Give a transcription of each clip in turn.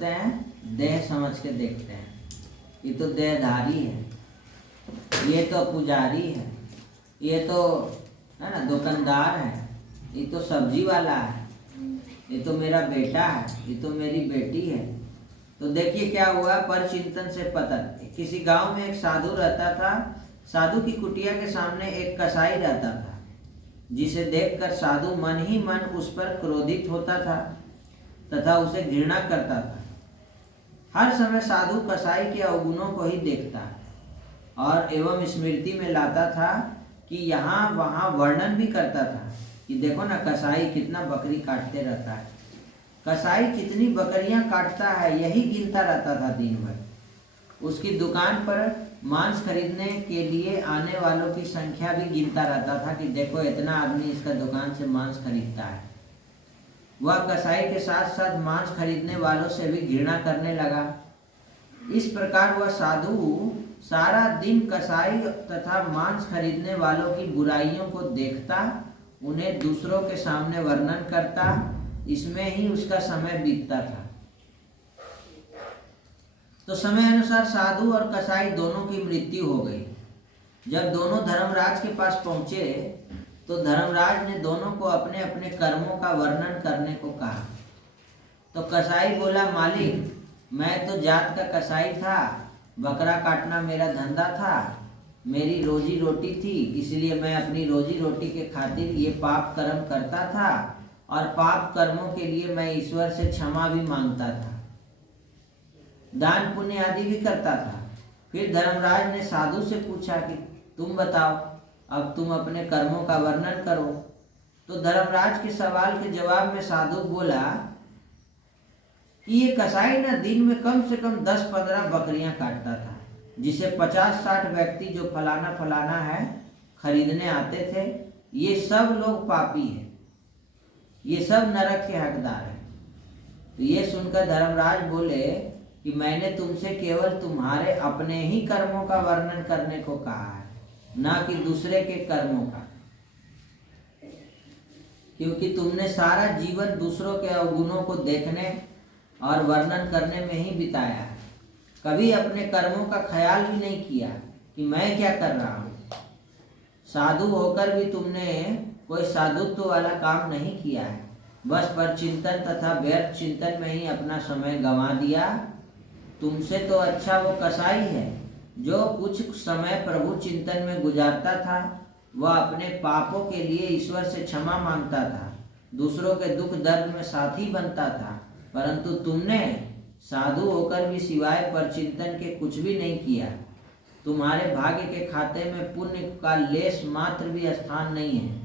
समझते हैं? देह समझ के देखते हैं। ये तो देहधारी है, ये तो पुजारी है, ये तो है ना दुकानदार है, ये तो सब्जी वाला है, ये तो मेरा बेटा है, ये तो मेरी बेटी है। तो देखिए क्या हुआ, पर चिंतन से पतन। किसी गांव में एक साधु रहता था। साधु की कुटिया के सामने एक कसाई रहता था, जिसे देखकर साधु मन ही मन उस पर क्रोधित होता था तथा उसे घृणा करता था। हर समय साधु कसाई के अवगुणों को ही देखता और एवं स्मृति में लाता था कि यहाँ वहाँ वर्णन भी करता था कि देखो ना कसाई कितना बकरी काटते रहता है, कसाई कितनी बकरियां काटता है, यही गिनता रहता था दिन भर। उसकी दुकान पर मांस खरीदने के लिए आने वालों की संख्या भी गिनता रहता था कि देखो इतना आदमी इसका दुकान से मांस खरीदता है। वह कसाई के साथ साथ मांस खरीदने वालों से भी घृणा करने लगा। इस प्रकार वह साधु सारा दिन कसाई तथा मांस खरीदने वालों की बुराइयों को देखता, उन्हें दूसरों के सामने वर्णन करता, इसमें ही उसका समय बीतता था। तो समय अनुसार साधु और कसाई दोनों की मृत्यु हो गई। जब दोनों धर्मराज के पास पहुंचे तो धर्मराज ने दोनों को अपने अपने कर्मों का वर्णन करने को कहा। तो कसाई बोला, मालिक मैं तो जात का कसाई था, बकरा काटना मेरा धंधा था, मेरी रोजी रोटी थी, इसलिए मैं अपनी रोजी रोटी के खातिर ये पाप कर्म करता था और पाप कर्मों के लिए मैं ईश्वर से क्षमा भी मांगता था, दान पुण्य आदि भी करता था। फिर धर्मराज ने साधु से पूछा कि तुम बताओ, अब तुम अपने कर्मों का वर्णन करो। तो धर्मराज के सवाल के जवाब में साधु बोला कि ये कसाई ना दिन में कम से कम 10-15 बकरियां काटता था, जिसे 50-60 व्यक्ति जो फलाना फलाना है खरीदने आते थे, ये सब लोग पापी हैं, ये सब नरक के हकदार हैं। तो ये सुनकर धर्मराज बोले कि मैंने तुमसे केवल तुम्हारे अपने ही कर्मों का वर्णन करने को कहा है, ना कि दूसरे के कर्मों का, क्योंकि तुमने सारा जीवन दूसरों के अवगुणों को देखने और वर्णन करने में ही बिताया है। कभी अपने कर्मों का ख्याल भी नहीं किया कि मैं क्या कर रहा हूँ। साधु होकर भी तुमने कोई साधुत्व वाला काम नहीं किया है, बस पर चिंतन तथा व्यर्थ चिंतन में ही अपना समय गंवा दिया। तुमसे तो अच्छा वो कसाई है जो कुछ समय प्रभु चिंतन में गुजारता था। वह अपने पापों के लिए ईश्वर से क्षमा मांगता था, दूसरों के दुख दर्द में साथी बनता था, परंतु तुमने साधु होकर भी सिवाय पर चिंतन के कुछ भी नहीं किया। तुम्हारे भाग्य के खाते में पुण्य का लेश मात्र भी स्थान नहीं है,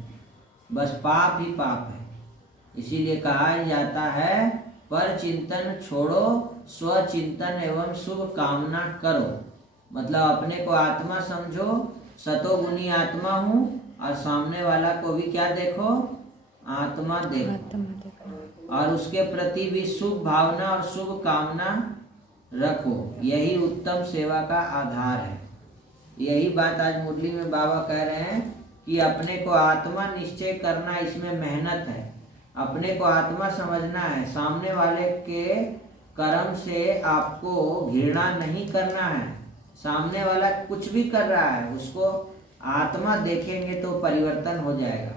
बस पाप ही पाप है। इसीलिए कहा जाता है, पर चिंतन छोड़ो, स्वचिंतन एवं शुभ कामना करो। मतलब अपने को आत्मा समझो, सतोगुणी आत्मा हूँ, और सामने वाला को भी क्या देखो, आत्मा देखो, और उसके प्रति भी शुभ भावना और शुभ कामना रखो। यही उत्तम सेवा का आधार है। यही बात आज मुरली में बाबा कह रहे हैं कि अपने को आत्मा निश्चय करना, इसमें मेहनत है। अपने को आत्मा समझना है, सामने वाले के कर्म से आपको घृणा नहीं करना है। सामने वाला कुछ भी कर रहा है, उसको आत्मा देखेंगे तो परिवर्तन हो जाएगा।